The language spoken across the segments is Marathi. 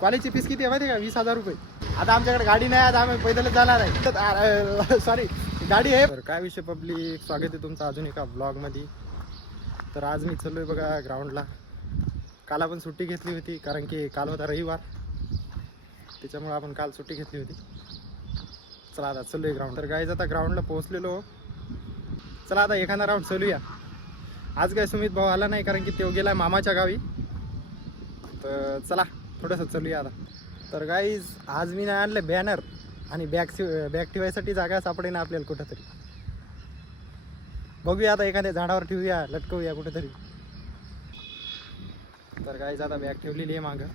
कॉलेजची फीस किती आहे माहिती आहे का? 20,000 रुपये. आता आमच्याकडे गाडी नाही, आता आम्ही पैदलच जाणार आहे. सॉरी, गाडी आहे. तर काय विषय पब्लिक, स्वागत आहे तुमचं अजून एका ब्लॉगमध्ये. तर आज मी चाललोय बघा ग्राउंडला. काल आपण सुट्टी घेतली होती कारण की काल होता रविवार, त्याच्यामुळे आपण काल सुट्टी घेतली होती. चला आता चाललोय ग्राउंड. तर गाईज आता ग्राउंडला पोहोचलेलो. चला आता एखादा राऊंड चालूया. आज काय सुमित भाऊ आला नाही कारण की तो गेला मामाच्या गावी. तर चला थोडंसं चालूया आता. तर गाईज आज मी नाही आणलं बॅनर आणि बॅग ठेवायसाठी जागा सापडेना आपल्याला कुठंतरी. बघूया आता एखाद्या झाडावर ठेवूया, लटकवूया कुठेतरी. तर गाईज आता बॅग ठेवलेली आहे मागं.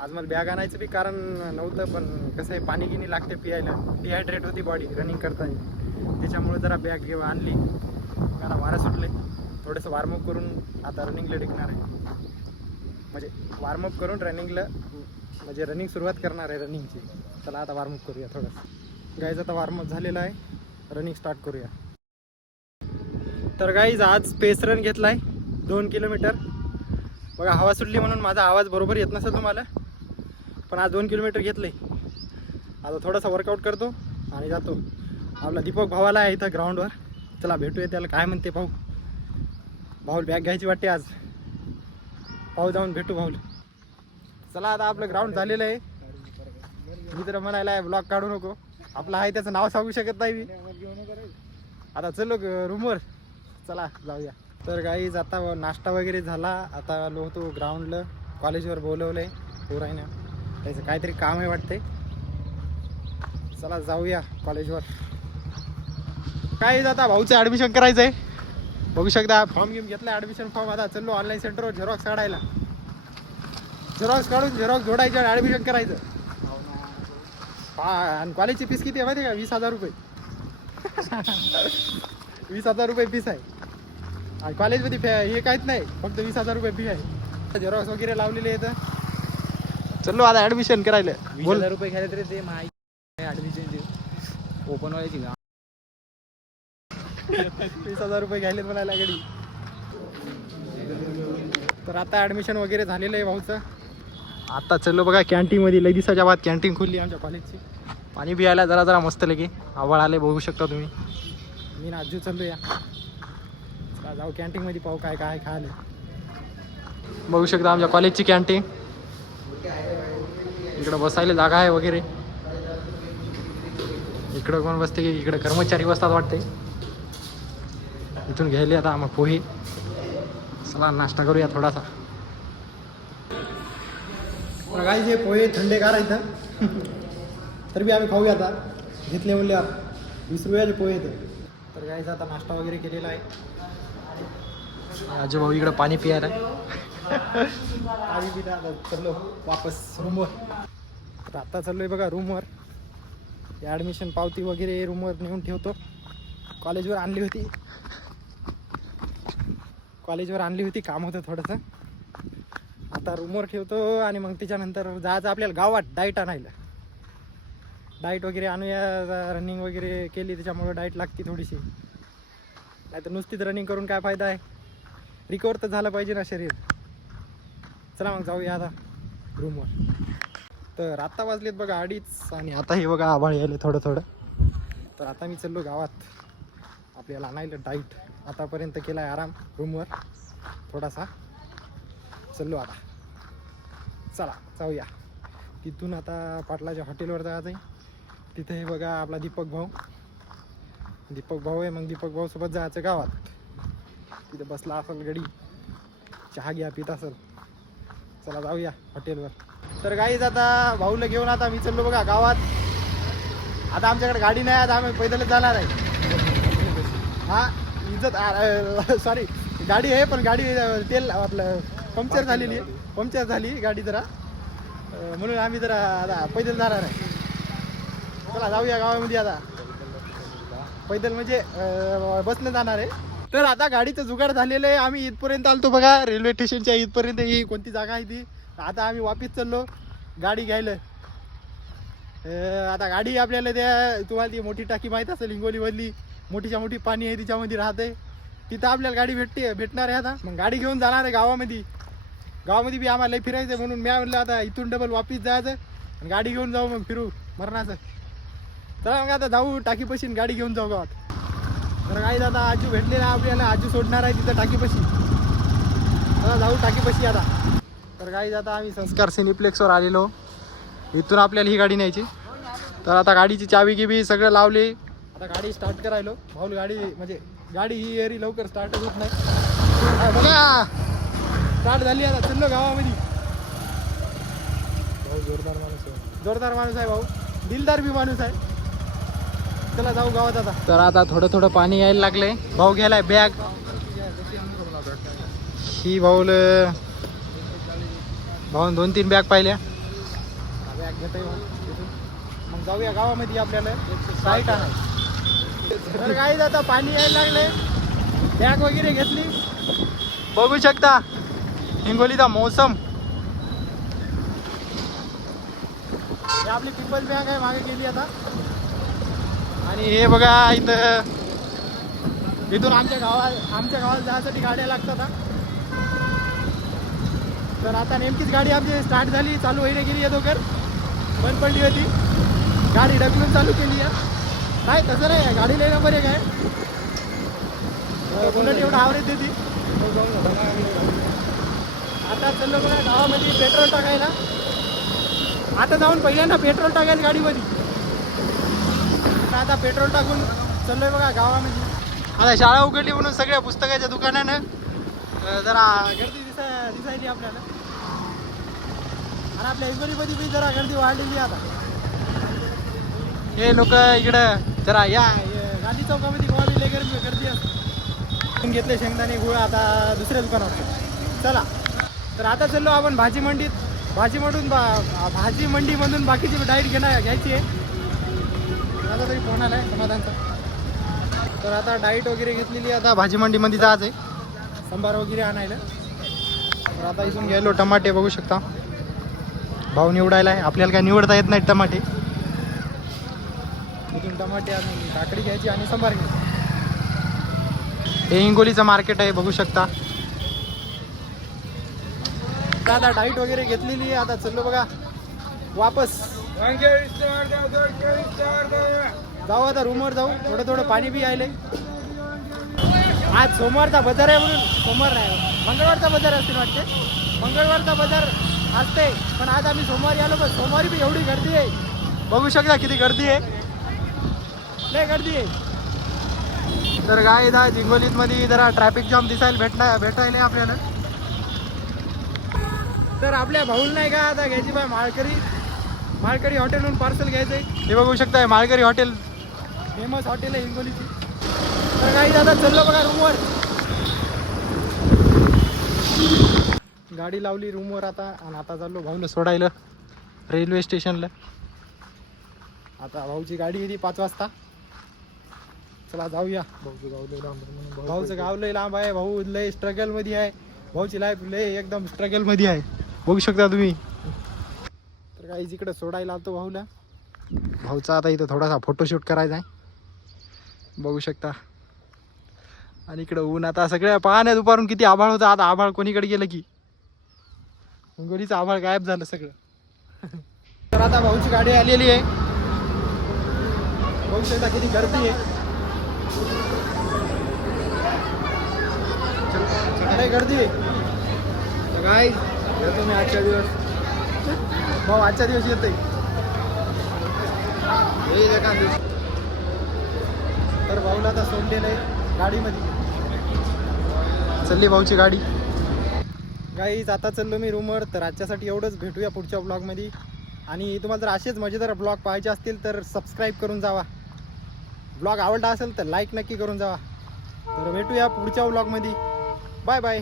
आज मला बॅग आणायचं बी कारण नव्हतं, पण कसं आहे पाणी गिनी लागते पियायला. डिहायड्रेट होती बॉडी रनिंग करताना, त्याच्यामुळे जरा बॅग घेऊन आणली. मला वारा सुटले, थोडंसं वॉर्मअप करून आता रनिंगला टिकणार आहे. म्हणजे वॉर्मअप करून रनिंगला म्हणजे रनिंग सुरुवात करणार आहे रनिंगची. चला आता वॉर्मअप करूया थोडंसं. गाईज आता वॉर्मअप झालेला आहे, रनिंग स्टार्ट करूया. तर गाईज आज पेस रन घेतला आहे 2 किलोमीटर. बघा हवा सुटली म्हणून माझा आवाज बरोबर येत नसेल तुम्हाला, पण आज 2 किलोमीटर घेतले. आता थोडासा वर्कआउट करतो आणि जातो. आपला दीपक भावाला आहे इथं ग्राउंडवर. चला भेटूया, त्याला काय म्हणते पाहू. भाऊल बॅग घ्यायची वाटते आज. पाहू, जाऊन भेटू भाऊल. चला आता आपलं ग्राउंड झालेलं आहे. मित्र म्हणायला आहे ब्लॉग काढू नको, आपलं आहे त्याचं नाव सांगू शकत नाही मी. आता चलो रूमवर, चला जाऊया. तर गाईज आता नाश्ता वगैरे झाला. आता आलो होतो ग्राउंडला. कॉलेजवर बोलवलंय पोरायनं, त्याचं काहीतरी काम आहे वाटते. चला जाऊया कॉलेजवर. काय आता भाऊचं ॲडमिशन करायचं आहे. बघू शकता फॉर्म घेऊन घेतला ॲडमिशन फॉर्म. आता चाललो ऑनलाईन सेंटरवर झेरॉक्स काढायला. झेरॉक्स काढून झेरॉक्स जोडायचं आणि ॲडमिशन करायचं. आणि कॉलेजची फीस किती आहे माहिती आहे का? 20,000 रुपये. 20,000 रुपये फीस आहे. आणि कॉलेजमध्ये हे काहीच नाही, फक्त 20,000 रुपये फी आहे. झेरॉक्स वगैरे लावलेले आहेत. चलो आता ॲडमिशन करायला. 20,000 रुपये घ्यायला तरी ते माहिती ॲडमिशन ओपन व्हायची का? 20,000 रुपये घ्यायलेत म्हणायला गाडी. तर आता ॲडमिशन वगैरे झालेलं आहे भाऊचं. आता चलो बघा कॅन्टीनमध्ये. लई दिवसाच्या बाद कॅन्टीन खोलली आमच्या कॉलेजची. पाणी पियायला जरा मस्त लगे आवड आले, बघू शकता तुम्ही. मी ना आजू चाललो या. चला जाऊ कॅन्टीनमध्ये, पाहू काय काय खायला. बघू शकता आमच्या कॉलेजची कॅन्टीन. इकडं बसायला जागा आहे वगैरे. इकडं कोण बसते की? इकडं कर्मचारी बसतात वाटते. इथून घ्यायला आता मग पोहे. चला नाश्ता करूया थोडासा. काय हे पोहे थंडेगार आहेत तर बी आम्ही खाऊया. आता घेतले म्हणल्यावर 20 रुपयाचे पोहे येते. तर गाईज आता नाश्ता वगैरे केलेला आहे. आजू भाऊ इकडं पाणी पियायला. पाणी पिता आता चाललो वापस रूमवर. तर आता चाललो आहे बघा रूमवर. ॲडमिशन पावती वगैरे रूमवर नेऊन ठेवतो. कॉलेजवर आणली होती, काम होतं थोडंसं. आता रूमवर ठेवतो आणि मग त्याच्यानंतर जायचं आपल्याला गावात डाईट आणायला. डाईट वगैरे आणूया. रनिंग वगैरे केली त्याच्यामुळे डाईट लागते थोडीशी. नाही तर नुसतीच रनिंग करून काय फायदा आहे. रिकवर तर झालं पाहिजे ना शरीर. चला मग जाऊया आता रूमवर. तर आता वाजलेत बघा 2:30 आणि आता हे बघा आभाळ यायले थोडं. तर आता मी चाललो गावात आपल्याला आणायला डाईट. आतापर्यंत केला आहे आराम रूमवर थोडासा. चाललो आता, चला जाऊया. तिथून आता पाटलाच्या हॉटेलवर जायचं आहे. तिथे हे बघा आपला दीपक भाऊ आहे. मग दीपक भाऊ सोबत जायचं गावात. तिथे बसला असेल गडी, चहा घ्या पित असेल. चला जाऊया हॉटेलवर. तर गाईज आता भाऊला घेऊन आता मी चाललो बघा गावात. आता आमच्याकडे गाडी नाही, आता आम्ही पैदलच जाणार आहे. हा सॉरी, गाडी आहे पण गाडी तेल आपलं पंक्चर झाली गाडी जरा, म्हणून आम्ही जरा आता पैदल जाणार आहे. चला जाऊया गावामध्ये. आता पैदल म्हणजे बसनं जाणार आहे. तर आता गाडीचं जुगाड झालेलं आहे. आम्ही इथपर्यंत आलतो बघा, रेल्वे स्टेशनच्या इथपर्यंत. ही कोणती जागा आहे ती. आता आम्ही वापिस चाललो गाडी घ्यायला. आता गाडी आपल्याला तुम्हाला ती मोठी टाकी माहीत असेल हिंगोलीमधली, मोठीच्या मोठी पाणी आहे तिच्यामध्ये राहते. तिथं आपल्याला गाडी भेटणार आहे. आता मग गाडी घेऊन जाणार आहे गावामध्ये. गावामध्ये बी आम्हाला लई फिरायचं म्हणून मी म्हणलं आता इथून डबल वापिस जायचं आणि गाडी घेऊन जाऊ मग फिरू मरणाचं. चला मग आता जाऊ टाकीपाशी आणि गाडी घेऊन जाऊ गावात. तर काही आता आजू भेटलेला आपल्याला, आजू सोडणार आहे तिथं टाकीपाशी. चला जाऊ टाकीपाशी आता. तर काही आता आम्ही संस्कार सिनिप्लेक्सवर आलेलो, इथून आपल्याला ही गाडी न्यायची. तर आता गाडीची चावी गिबी सगळं लावले, आता गाडी स्टार्ट करायलो. भाऊ गाडी म्हणजे गाडी ही एरी लवकर स्टार्टच होत नाही. बघा स्टार्ट झाली आता. चाललो गावामध्ये. भाऊ जोरदार माणूस आहे, जोरदार माणूस आहे भाऊ, दिलदार बी माणूस आहे. चला जाऊ गावात आता. तर आता थोडं थोडं पाणी यायला लागलंय. भाऊ घ्यायलाय बॅग. ही भाऊ 2-3 बॅग पाहिल्या. बॅग घेतोय मग जाऊया गावामध्ये. आपल्याला साईट आहे. तर काही आता पाणी यायला लागले, बॅग वगैरे घेतली. बघू शकता हिंगोलीचा मौसम. हे आपली पीपल बॅग आहे, मागे गेली आता. आणि हे बघा इथं, इथून आमच्या गावात जायसाठी गाड्या लागतात. तर आता नेमकीच गाडी आमची स्टार्ट झाली, चालू होईना गेली आहे. दोघर बंद पडली होती, गाडी ढकलून चालू केली आहे. नाही तसं नाही, गाडी लई नंबर एक आहे. बुलेट एवढं आवरेज देते. आता चाललो बघा गावामध्ये पेट्रोल टाकायला. आता जाऊन पहिल्यांदा पेट्रोल टाकायला गाडीमध्ये. आता पेट्रोल टाकून चाललोय बघा गावामध्ये. आता शाळा उघडली म्हणून सगळ्या पुस्तकाच्या दुकानानं जरा गर्दी दिसायली आपल्याला. आणि आपल्या हिंगोलीमध्ये बी जरा गर्दी वाढलेली आता. हे लोक इकडं जरा या गांधी चौकामध्ये गोवाबी लय गर्दी असते. घेतले शेंगदाणे गुळ आता दुसऱ्या दुकानावर. चला तर आता चाललो आपण भाजी मंडीत. भाजी मंडीमधून बाकीची डाईट घ्यायची आहे. आता तरी फोन आलाय समाधानचा. तर आता डाईट वगैरे घेतलेली. आता भाजी मंडीमध्ये जायचं आहे संभार वगैरे आणायला. तर आता इथून गेलो टमाटे बघू शकता. भाव निवडायला आहे. आपल्याला काय निवडता येत नाही टमाटे. इथून टमाटे आणि काकडी घ्यायची आणि संभार घ्यायची. हे हिंगोलीचं मार्केट आहे बघू शकता. आता डाईट वगैरे घेतलेली आहे. आता चाललो बघा वापस. जाऊ आता रूमवर जाऊ. थोडं पाणी बी यायले. आज सोमवारचा बाजार आहे म्हणून, सोमवार नाही मंगळवारचा बाजार असते वाटते. मंगळवारचा बाजार असते पण आज आम्ही सोमवारी आलो. पण सोमवारी बी एवढी गर्दी आहे बघू शकता. किती गर्दी आहे, लय गर्दी आहे. तर काय आज हिंगोलीमध्ये जरा ट्रॅफिक जाम दिसायला भेटायला आपल्याला. तर आपल्या भाऊला नाही का आता घ्यायची बाय माळकरी हॉटेलहून पार्सल घ्यायचं आहे. हे बघू शकताय माळकरी हॉटेल फेमस हॉटेल आहे हिंगोलीची. तर काही आता चाललो बघा रूमवर. गाडी लावली रूमवर आता. आणि आता चाललो भाऊला सोडायला रेल्वे स्टेशनला. आता भाऊची गाडी येते 5 वाजता. चला जाऊया. भाऊचं गाव लय लांब आहे. भाऊ लय स्ट्रगल मध्ये आहे. भाऊची लाईफ लय एकदम स्ट्रगल मध्ये आहे बघू शकता तुम्ही. तर काही इकडे सोडायला आलतो भाऊला. भाऊचा आता इथं थोडासा फोटोशूट करायचा आहे बघू शकता. आणि इकडं ऊन आता सगळ्या पाहण्यात दुपारून किती आभाळ होतं. आता आभाळ कोणीकडे गेलं की हिंगोलीचं आभाळ गायब झालं सगळं. तर आता भाऊची गाडी आलेली आहे बघू शकता. किती गर्दी आहे, लय गर्दी आहे. काय येतो मी आजच्या दिवस. भाऊ आजच्या दिवस येतोय. तर भाऊला आता सोडलेलं आहे गाडीमध्ये. चालली भाऊची गाडी. गाईज आता चाललो मी रूमवर. तर आजच्यासाठी एवढंच. भेटूया पुढच्या ब्लॉगमध्ये. आणि तुम्हाला जर असेच मजेदार ब्लॉग पाहायचे असतील तर सबस्क्राईब करून जावा. ब्लॉग आवडला असेल तर लाईक नक्की करून जावा. तर भेटूया पुढच्या ब्लॉगमध्ये. Bye bye.